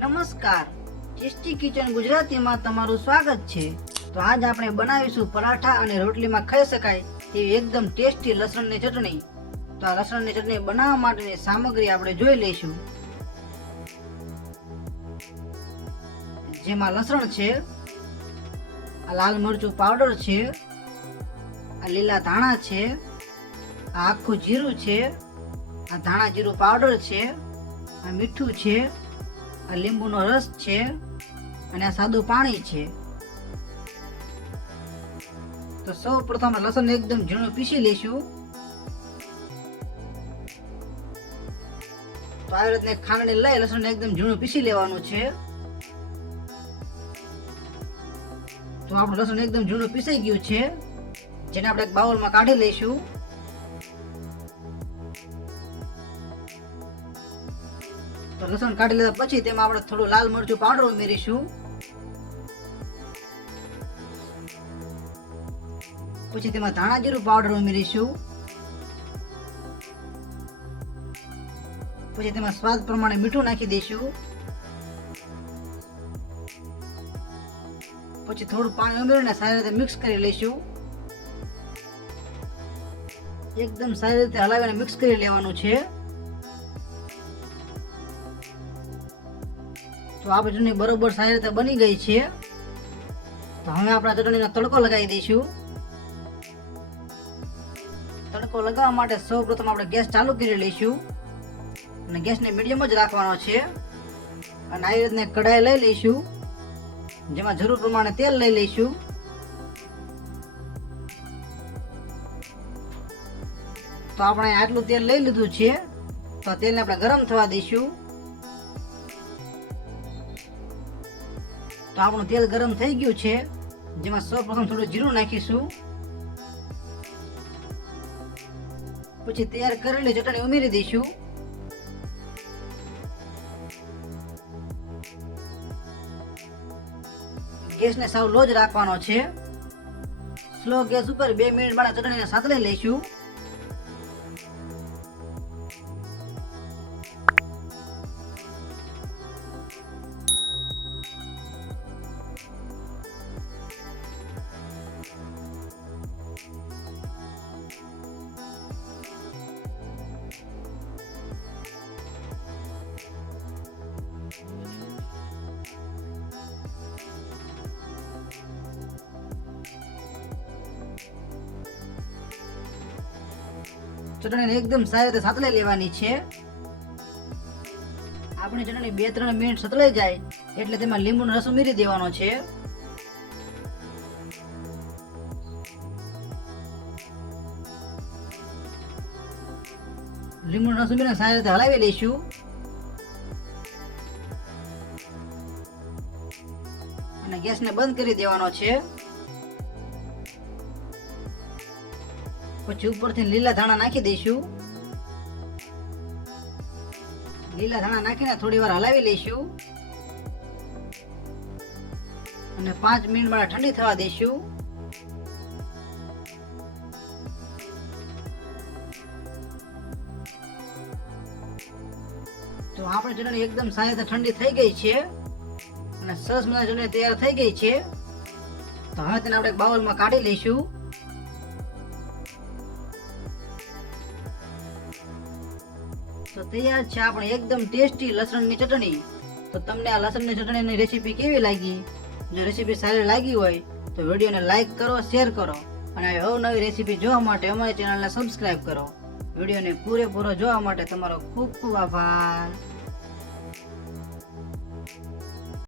નમસ્કાર. Tasty kitchen ગુજરાતીમાં તમારું સ્વાગત છે. તો આજ આપણે બનાવીશું પરાઠા અને રોટલીમાં ખાઈ શકાય તેવી એકદમ ટેસ્ટી લસણની ચટણી. તો આ લસણની ચટણી બનાવવા માટેની સામગ્રી આપણે જોઈ લઈશું. જેમાં લસણ છે, આ લાલ મરચું પાવડર છે, આ લીલા ધાણા છે, આ આખું જીરું છે, આ ધાણા જીરું પાવડર છે, આ મીઠું છે આ લીંબુનો રસ છે અને આ સાદું પાણી છે. તો સૌ પ્રથમ લસણ એકદમ ઝીણું પીસી લઈશું તો આવી રીતને ખાંડને લઈ લસણ એકદમ ઝીણું પીસી લેવાનું છે. તો આપણું લસણ એકદમ ઝીણું પીસાઈ ગયું છે. જેને આપણે એક બાઉલમાં કાઢી લઈશું. તો લસણ કાઢી લીધા પછી તેમાં આપણે થોડું લાલ મરચું પાવડર ઉમેરીશું. પછી તેમાં ધાણા જીરું પાવડર ઉમેરીશું. પછી તેમાં સ્વાદ પ્રમાણે મીઠું નાખી દઈશું. પછી થોડું પાણી ઉમેરીને સારી રીતે મિક્સ કરી લઈશું. એકદમ સારી રીતે હલાવીને મિક્સ કરી લેવાનું છે. તો આ ચટણી બરોબર સારી રીતે બની ગઈ છે. તો હવે આપણે ચટણીનો તડકો લગાવી દઈશું. તડકો લગાવવા માટે સૌ પ્રથમ આપણે ગેસ ચાલુ કરી લઈશું. અને ગેસને મીડિયમ જ રાખવાનો છે. અને આવી રીતને કઢાઈ લઈ લઈશું. જેમાં જરૂર પ્રમાણે તેલ લઈ લઈશું. તો આપણે આટલું તેલ લઈ લીધું છે. તો તેલને આપણે ગરમ થવા દઈશું. આપણું તેલ ગરમ થઈ ગયું છે, જેમાં સૌ પ્રથમ થોડું જીરું નાખીશું. પછી તૈયાર કરેલી ચટણી ઉમેરી દઈશું. ગેસને સાવ લો જ રાખવાનો છે. સ્લો ગેસ ઉપર બે મિનિટ માટે ચટણીને સાતળી લઈશું. ચટણીને એકદમ સારી રીતે સાતલે લેવાની છે. આપણી ચટણી બે ત્રણ મિનિટ સતળાઈ જાય એટલે તેમાં લીંબુનો રસ ઉમેરી દેવાનો છે. લીંબુનો રસ ઉમેરીને સારી રીતે હલાવી લઈશું. અને ગેસને બંધ કરી દેવાનો છે. પછી ઉપરથી લીલા ધાણા નાખી દઈશું. લીલા ધાણા નાખીને થોડી વાર હલાવી લઈશું. અને પાંચ મિનિટ માટે ઠંડી થવા દઈશું. તો આપણે ચટણી એકદમ સારી રીતે ઠંડી થઈ ગઈ છે. અને સરસ મજાની ચટણી તૈયાર થઈ ગઈ છે. તો હવે તેને આપણે બાઉલમાં કાઢી લઈશું. તો તૈયાર છે આપણે એકદમ ટેસ્ટી લસણની ચટણી. તો તમને આ લસણની ચટણીની રેસીપી કેવી લાગી? જો રેસીપી સારી લાગી હોય, તો વિડીયોને લાઈક કરો શેર કરો. અને આવી અવનવી રેસીપી જોવા માટે અમારી ચેનલને સબસ્ક્રાઇબ કરો. વિડીયોને પૂરેપૂરો જોવા માટે તમારો ખૂબ ખૂબ આભાર.